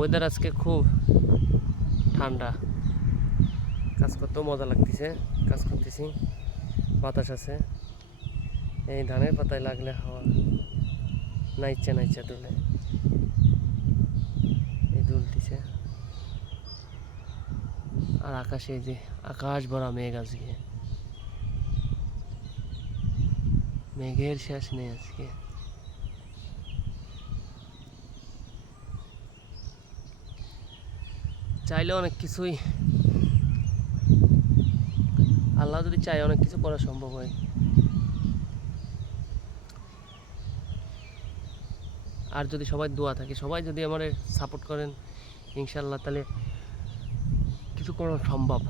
Weather আজকে খুব ঠান্ডা, কাজ করতেও মজা লাগতেছে। কাজ করতেছি, বাতাস আছে, এই ধানের পাতায় লাগলে হাওয়া নাইচা নাইচা দুলে, এই দুলতেছে। আর আকাশে যে আকাশ ভরা মেঘ, আজকে মেঘের শেষ নেই আজকে। চাইলে অনেক কিছুই, আল্লাহ যদি চায় অনেক কিছু করা সম্ভব হয়। আর যদি সবাই দোয়া থাকে, সবাই যদি আমার সাপোর্ট করেন, ইনশাল্লাহ তাহলে কিছু করা সম্ভব।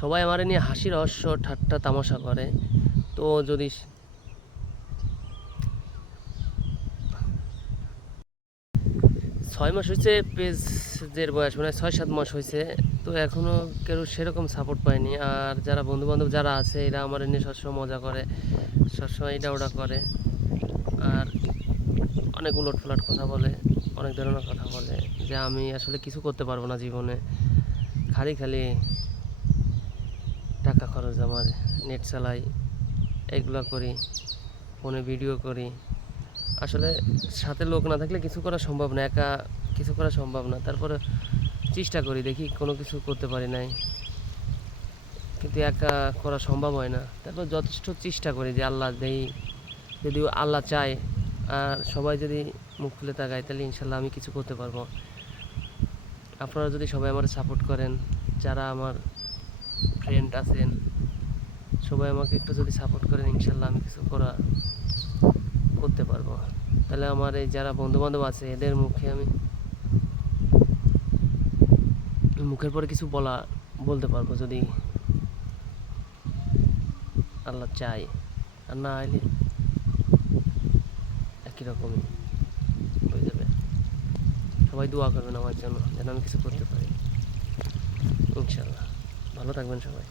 সবাই আমার নিয়ে হাসি রহস্য ঠাট্টা তামাশা করে, তো যদি 6 মাস হয়েছে পেজের বয়স, মানে 6-7 মাস হয়েছে, তো এখনও কেউ সেরকম সাপোর্ট পায়নি। আর যারা বন্ধুবান্ধব যারা আছে, এরা আমার নিয়ে সবসময় মজা করে, সবসময় এটা ওটা করে, আর অনেক উলট পালট কথা বলে, অনেক ধরনের কথা বলে যে আমি আসলে কিছু করতে পারবো না জীবনে, খালি খালি টাকা খরচ, আমার নেট চালাই, এগুলো করি, ফোনে ভিডিও করি। আসলে সাথে লোক না থাকলে কিছু করা সম্ভব না, একা কিছু করা সম্ভব না। তারপরে চেষ্টা করি, দেখি কোনো কিছু করতে পারি নাই, কিন্তু একা করা সম্ভব হয় না। তারপর যথেষ্ট চেষ্টা করি যে আল্লাহ দেই, যদি আল্লাহ চায় আর সবাই যদি মুখ খুলে তাকায়, তাহলে ইনশাল্লাহ আমি কিছু করতে পারবো। আপনারা যদি সবাই আমার সাপোর্ট করেন, যারা আমার ফ্রেন্ড আছেন, সবাই আমাকে একটু যদি সাপোর্ট করেন, ইনশাল্লাহ আমি কিছু করতে পারবো। তাহলে আমার এই যারা বন্ধুবান্ধব আছে, এদের মুখে আমি মুখের পরে কিছু বলতে পারবো, যদি আল্লাহ চায়। আর না আইলে একই রকমই হয়ে যাবে। সবাই দোয়া করবেন আমার জন্য, যেন আমি কিছু করতে পারি। ইনশাল্লাহ। ভালো থাকবেন সবাই।